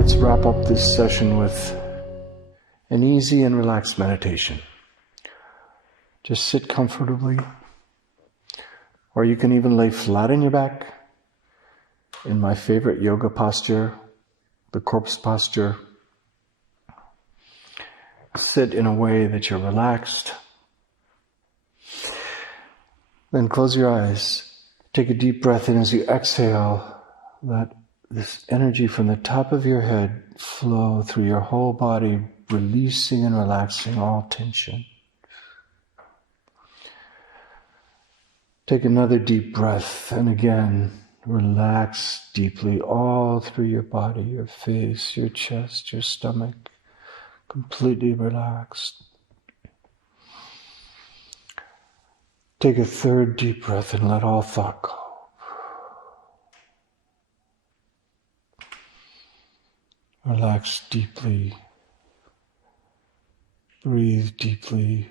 Let's wrap up this session with an easy and relaxed meditation. Just sit comfortably, or you can even lay flat on your back in my favorite yoga posture, the corpse posture. Sit in a way that you're relaxed. Then close your eyes. Take a deep breath in as you exhale. Let this energy from the top of your head flow through your whole body, releasing and relaxing all tension. Take another deep breath, and again, relax deeply all through your body, your face, your chest, your stomach, completely relaxed. Take a third deep breath and let all thought go. Relax deeply. Breathe deeply.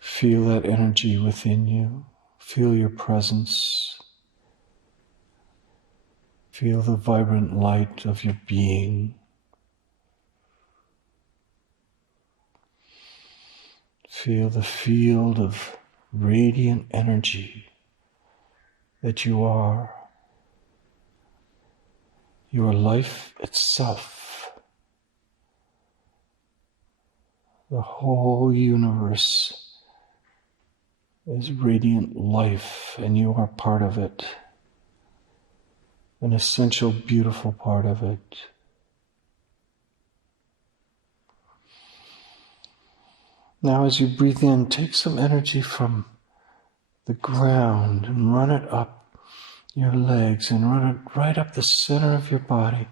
Feel that energy within you. Feel your presence. Feel the vibrant light of your being. Feel the field of radiant energy that you are. You are life itself. The whole universe is radiant life, and you are part of it. An essential, beautiful part of it. Now as you breathe in, take some energy from the ground and run it up your legs and run it right up the center of your body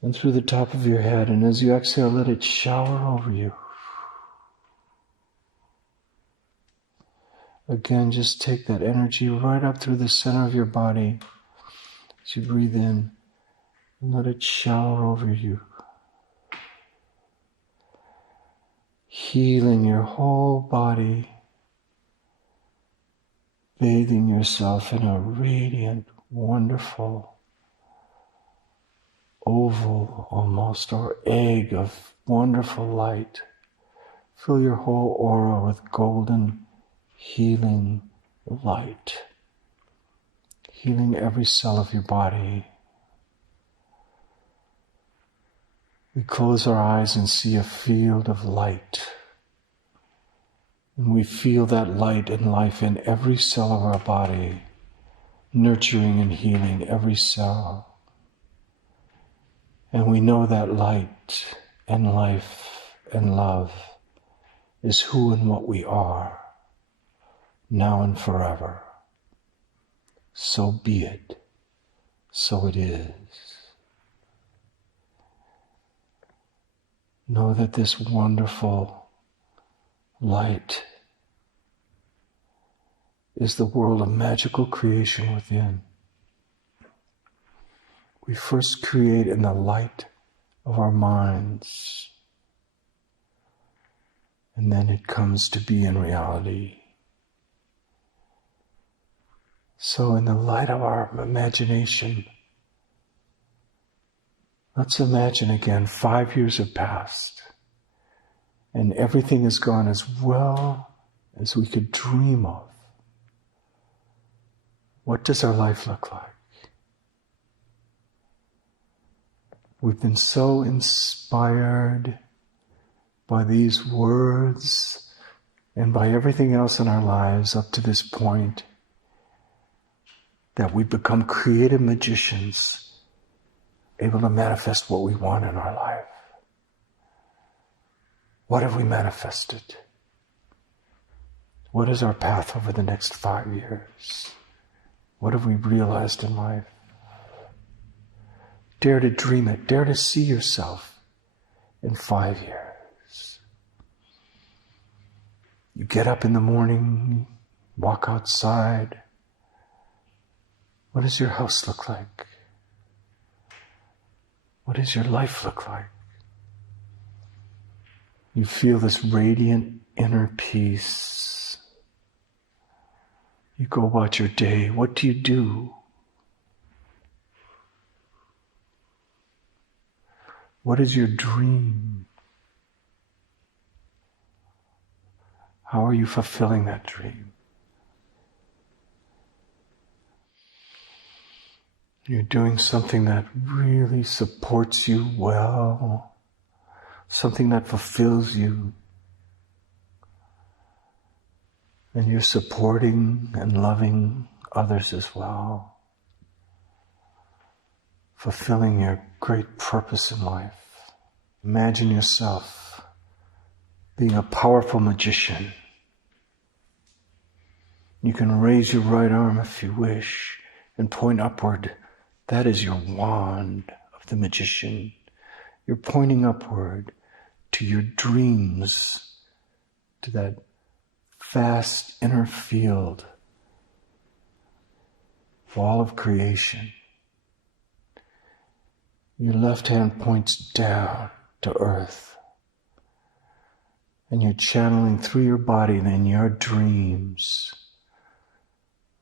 and through the top of your head. And as you exhale, let it shower over you. Again, just take that energy right up through the center of your body as you breathe in and let it shower over you. Healing your whole body, bathing yourself in a radiant, wonderful, oval almost, or egg of wonderful light. Fill your whole aura with golden, healing light, healing every cell of your body. We close our eyes and see a field of light. And we feel that light and life in every cell of our body, nurturing and healing every cell. And we know that light and life and love is who and what we are, now and forever. So be it. So it is. Know that this wonderful light is the world of magical creation within. We first create in the light of our minds, and then it comes to be in reality. So in the light of our imagination, let's imagine again 5 years have passed and everything has gone as well as we could dream of. What does our life look like? We've been so inspired by these words and by everything else in our lives up to this point that we've become creative magicians, able to manifest what we want in our life. What have we manifested? What is our path over the next 5 years? What have we realized in life? Dare to dream it. Dare to see yourself in 5 years. You get up in the morning, walk outside. What does your house look like? What does your life look like? You feel this radiant inner peace. You go about your day. What do you do? What is your dream? How are you fulfilling that dream? You're doing something that really supports you well, something that fulfills you, and you're supporting and loving others as well, fulfilling your great purpose in life. Imagine yourself being a powerful magician. You can raise your right arm if you wish and point upward. That is your wand of the magician. You're pointing upward to your dreams, to that vast inner field of all of creation. Your left hand points down to earth, and you're channeling through your body then your dreams.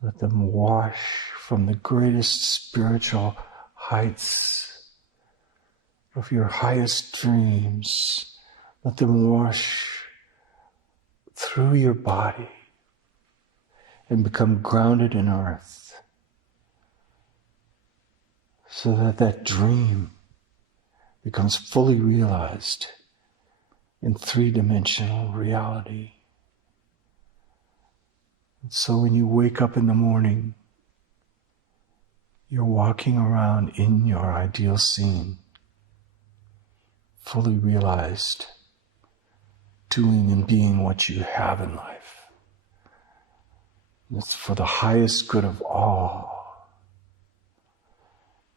Let them wash from the greatest spiritual heights of your highest dreams. Let them wash through your body and become grounded in earth, so that that dream becomes fully realized in three-dimensional reality. And so when you wake up in the morning, you're walking around in your ideal scene, fully realized, doing and being what you have in life. And it's for the highest good of all.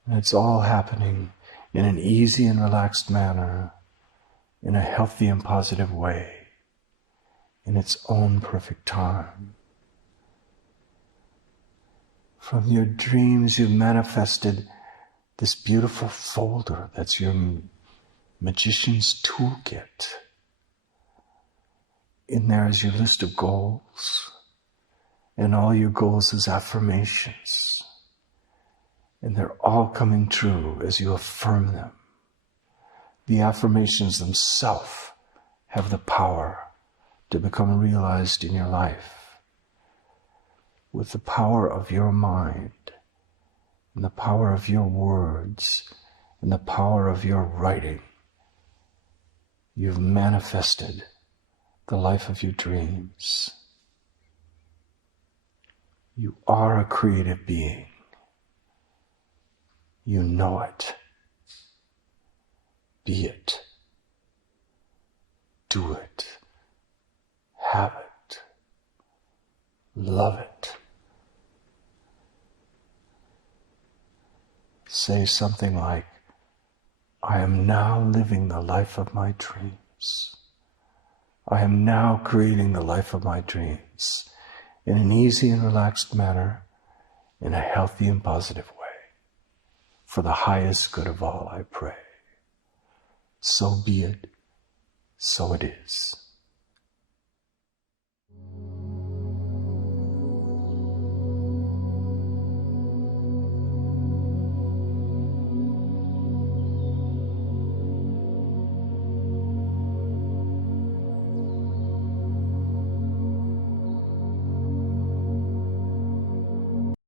And it's all happening in an easy and relaxed manner, in a healthy and positive way, in its own perfect time. From your dreams, you've manifested this beautiful folder that's your magician's toolkit. In there is your list of goals, and all your goals as affirmations. And they're all coming true as you affirm them. The affirmations themselves have the power to become realized in your life. With the power of your mind, and the power of your words, and the power of your writing, you've manifested the life of your dreams. You are a creative being. You know it. Be it. Do it. Have it. Love it. Say something like, I am now living the life of my dreams. I am now creating the life of my dreams in an easy and relaxed manner, in a healthy and positive way. For the highest good of all, I pray. So be it, so it is.